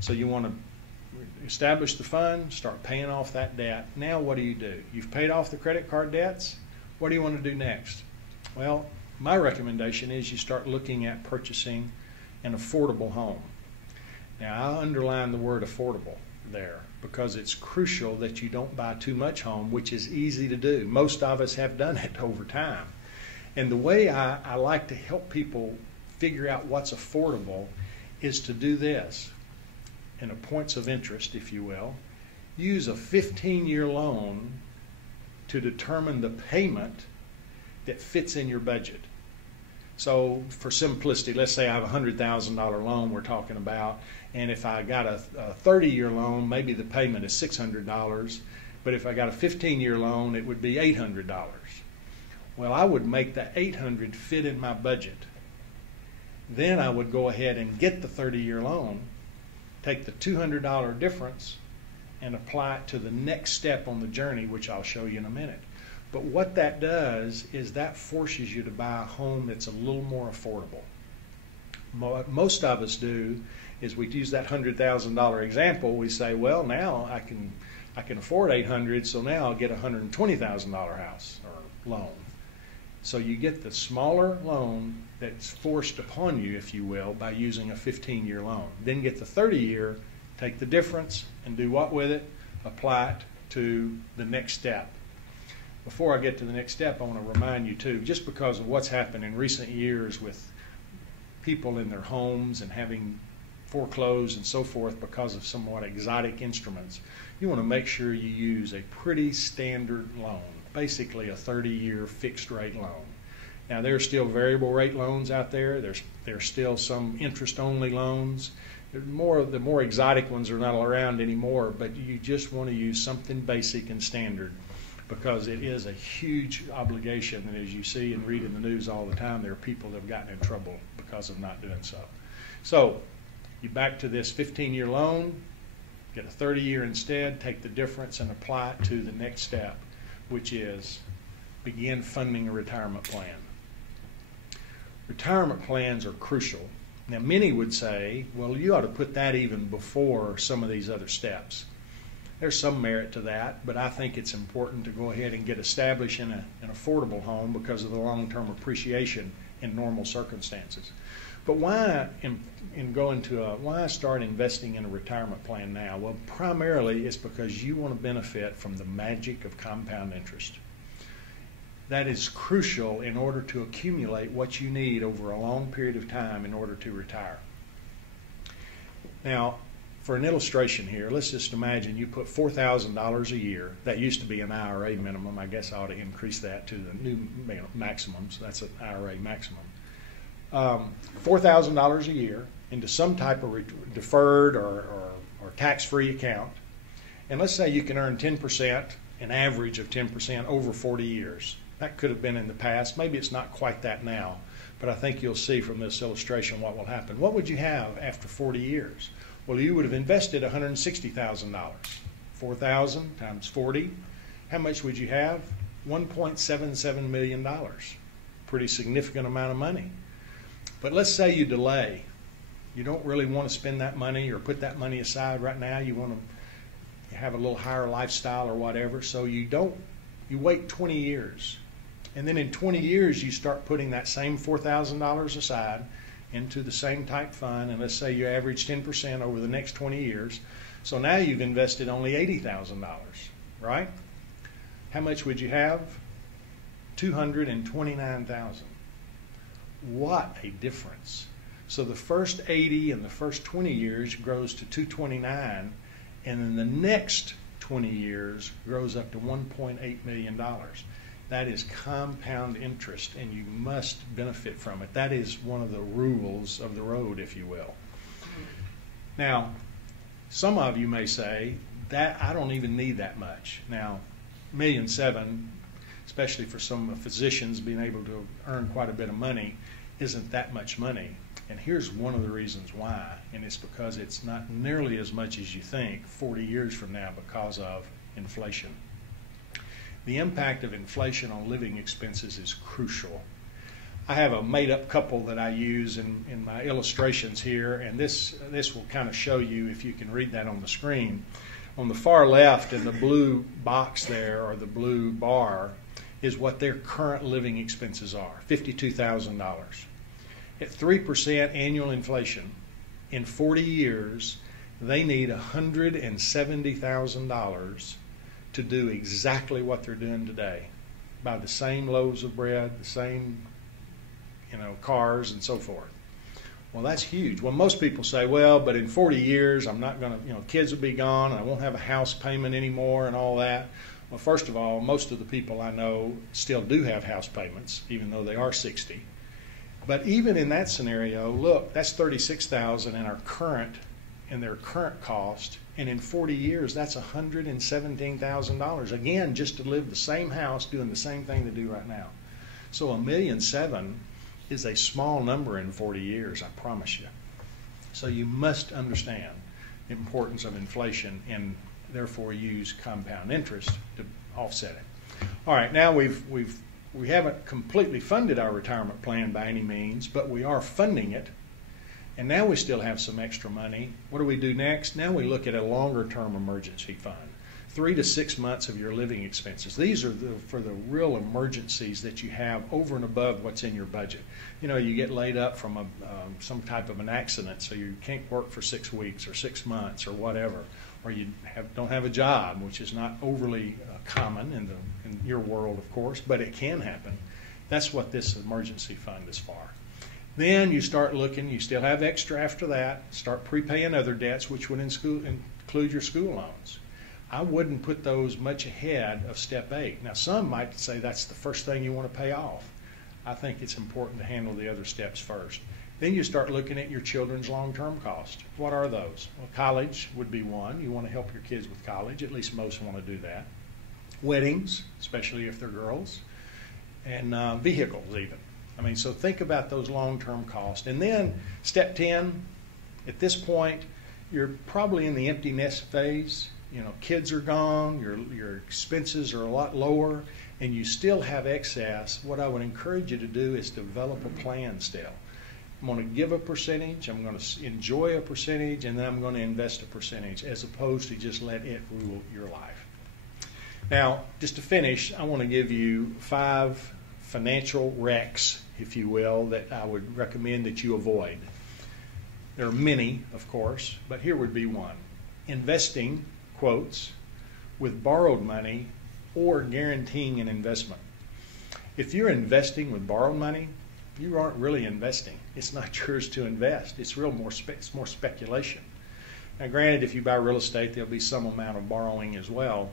So you want to establish the fund, start paying off that debt. Now what do? You've paid off the credit card debts. What do you want to do next? Well, my recommendation is you start looking at purchasing an affordable home. Now, I underline the word affordable there because it's crucial that you don't buy too much home, which is easy to do. Most of us have done it over time. And the way I like to help people figure out what's affordable is to do this. In a points of interest, if you will, use a 15-year loan to determine the payment that fits in your budget. So for simplicity, let's say I have a $100,000 loan we're talking about, and if I got a 30-year loan, maybe the payment is $600, but if I got a 15-year loan, it would be $800. Well, I would make the $800 fit in my budget. Then I would go ahead and get the 30-year loan, take the $200 difference, and apply it to the next step on the journey, which I'll show you in a minute. But what that does is that forces you to buy a home that's a little more affordable. What most of us do is we use that $100,000 example. We say, well, now I can afford $800, so now I'll get a $120,000 house or loan. So you get the smaller loan that's forced upon you, if you will, by using a 15-year loan. Then get the 30-year, take the difference, and do what with it? Apply it to the next step. Before I get to the next step, I want to remind you too, just because of what's happened in recent years with people in their homes and having foreclosed and so forth because of somewhat exotic instruments, you want to make sure you use a pretty standard loan, basically a 30-year fixed rate loan. Now there are still variable rate loans out there. There's still some interest-only loans. The more exotic ones are not around anymore, but you just want to use something basic and standard, because it is a huge obligation, and as you see and read in the news all the time, there are people that have gotten in trouble because of not doing so. So you back to this 15-year loan, get a 30-year instead, take the difference and apply it to the next step, which is begin funding a retirement plan. Retirement plans are crucial. Now many would say, well, you ought to put that even before some of these other steps. There's some merit to that, but I think it's important to go ahead and get established in an affordable home because of the long-term appreciation in normal circumstances. But why why start investing in a retirement plan now? Well, primarily it's because you want to benefit from the magic of compound interest. That is crucial in order to accumulate what you need over a long period of time in order to retire. Now, for an illustration here, let's just imagine you put $4,000 a year. That used to be an IRA minimum. I guess I ought to increase that to the new maximums. That's an IRA maximum. $4,000 a year into some type of deferred or tax-free account. And let's say you can earn 10%, an average of 10% over 40 years. That could have been in the past. Maybe it's not quite that now, but I think you'll see from this illustration what will happen. What would you have after 40 years? Well, you would have invested $160,000. 4,000 times 40. How much would you have? $1.77 million. Pretty significant amount of money. But let's say you delay. You don't really want to spend that money or put that money aside right now. You want to have a little higher lifestyle or whatever. So you wait 20 years. And then in 20 years, you start putting that same $4,000 aside into the same type fund, and let's say you average 10% over the next 20 years. So now you've invested only $80,000, right? How much would you have? $229,000. What a difference. So the first 80 and the first 20 years grows to 229, and then the next 20 years grows up to $1.8 million. That is compound interest, and you must benefit from it. That is one of the rules of the road, if you will. Now, some of you may say, that I don't even need that much. Now, $1.7 million, especially for some physicians being able to earn quite a bit of money, isn't that much money. And here's one of the reasons why, and it's because it's not nearly as much as you think 40 years from now because of inflation. The impact of inflation on living expenses is crucial. I have a made-up couple that I use in my illustrations here, and this will kind of show you, if you can read that on the screen. On the far left in the blue box there, or the blue bar, is what their current living expenses are, $52,000. At 3% annual inflation, in 40 years, they need $170,000 to do exactly what they're doing today. Buy the same loaves of bread, the same cars and so forth. Well, that's huge. Well, most people say, well, but in 40 years, I'm not going to, kids will be gone, and I won't have a house payment anymore and all that. Well, first of all, most of the people I know still do have house payments, even though they are 60. But even in that scenario, look, that's $36,000 in their current cost, and in 40 years, that's $117,000. Again, just to live the same house, doing the same thing they do right now. So $1.7 million is a small number in 40 years, I promise you. So you must understand the importance of inflation and therefore use compound interest to offset it. All right, now we haven't completely funded our retirement plan by any means, but we are funding it. And now we still have some extra money. What do we do next? Now we look at a longer-term emergency fund. 3 to 6 months of your living expenses. These are for the real emergencies that you have over and above what's in your budget. You get laid up from some type of an accident, so you can't work for 6 weeks or 6 months or whatever, or you don't have a job, which is not overly common in your world, of course, but it can happen. That's what this emergency fund is for. Then you start looking, you still have extra after that, start prepaying other debts, which would include your school loans. I wouldn't put those much ahead of step 8. Now, some might say that's the first thing you want to pay off. I think it's important to handle the other steps first. Then you start looking at your children's long-term costs. What are those? Well, college would be one. You want to help your kids with college. At least most want to do that. Weddings, especially if they're girls, and vehicles even. So think about those long-term costs. And then step 10, at this point, you're probably in the empty nest phase. Kids are gone, your expenses are a lot lower, and you still have excess. What I would encourage you to do is develop a plan still. I'm going to give a percentage, I'm going to enjoy a percentage, and then I'm going to invest a percentage, as opposed to just let it rule your life. Now, just to finish, I want to give you 5 financial wrecks, if you will, that I would recommend that you avoid. There are many, of course, but here would be one. Investing, quotes, with borrowed money or guaranteeing an investment. If you're investing with borrowed money, you aren't really investing. It's not yours to invest. It's more speculation. Now, granted, if you buy real estate, there'll be some amount of borrowing as well.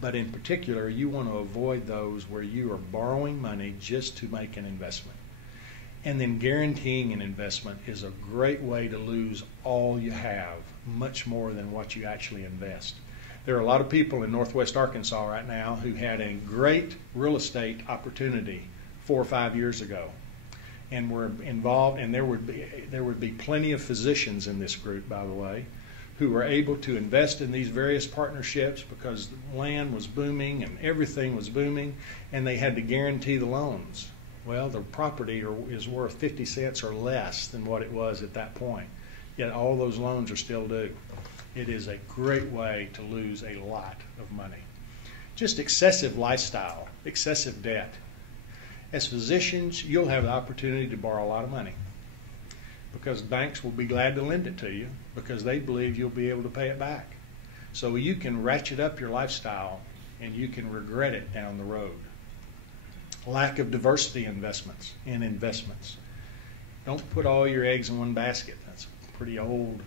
But in particular, you want to avoid those where you are borrowing money just to make an investment. And then guaranteeing an investment is a great way to lose all you have, much more than what you actually invest. There are a lot of people in Northwest Arkansas right now who had a great real estate opportunity 4 or 5 years ago and were involved, and there would be plenty of physicians in this group, by the way, who were able to invest in these various partnerships because land was booming and everything was booming, and they had to guarantee the loans. Well, the property is worth 50 cents or less than what it was at that point, yet all those loans are still due. It is a great way to lose a lot of money. Just excessive lifestyle, excessive debt. As physicians, you'll have the opportunity to borrow a lot of money because banks will be glad to lend it to you because they believe you'll be able to pay it back. So you can ratchet up your lifestyle and you can regret it down the road. Lack of diversity in investments. Don't put all your eggs in one basket. That's a pretty old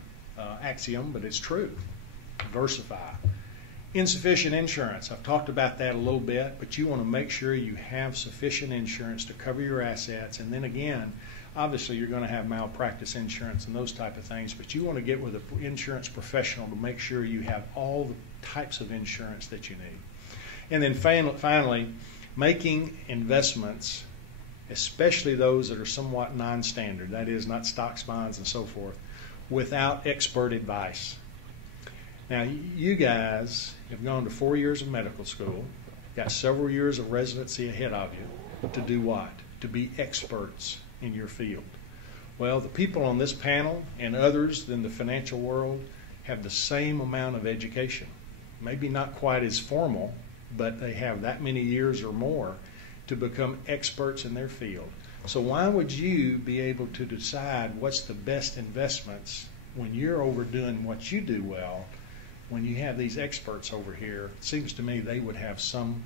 axiom, but it's true. Diversify. Insufficient insurance. I've talked about that a little bit, but you want to make sure you have sufficient insurance to cover your assets. And then again, obviously you're going to have malpractice insurance and those type of things, but you want to get with an insurance professional to make sure you have all the types of insurance that you need. And then finally, making investments, especially those that are somewhat non-standard, that is, not stocks, bonds, and so forth, without expert advice. Now, you guys have gone to 4 years of medical school, got several years of residency ahead of you to do what? to be experts in your field? Well, the people on this panel and others in the financial world have the same amount of education. Maybe not quite as formal, but they have that many years or more to become experts in their field. So why would you be able to decide what's the best investments when you're overdoing what you do well, when you have these experts over here? It seems to me they would have some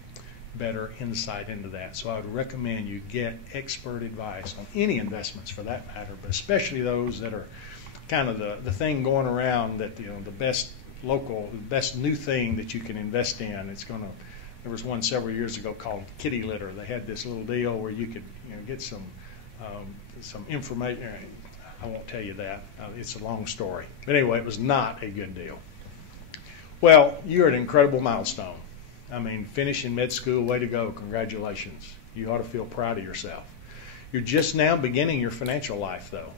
better insight into that. So I would recommend you get expert advice on any investments for that matter, but especially those that are kind of the thing going around that, you know, the best local, the best new thing that you can invest in. It's going to, there was one several years ago called kitty litter. They had this little deal where you could, you know, get some information. I won't tell you that. It's a long story. But anyway, it was not a good deal. Well, you're at an incredible milestone. I mean, finishing med school, way to go. Congratulations. You ought to feel proud of yourself. You're just now beginning your financial life, though.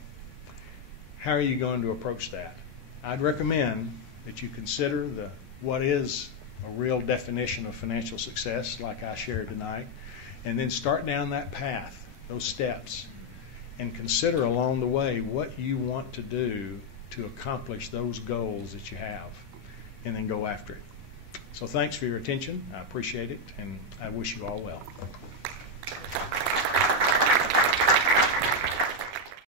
How are you going to approach that? I'd recommend that you consider what is a real definition of financial success, like I shared tonight, and then start down that path, those steps, and consider along the way what you want to do to accomplish those goals that you have, and then go after it. So thanks for your attention. I appreciate it, and I wish you all well.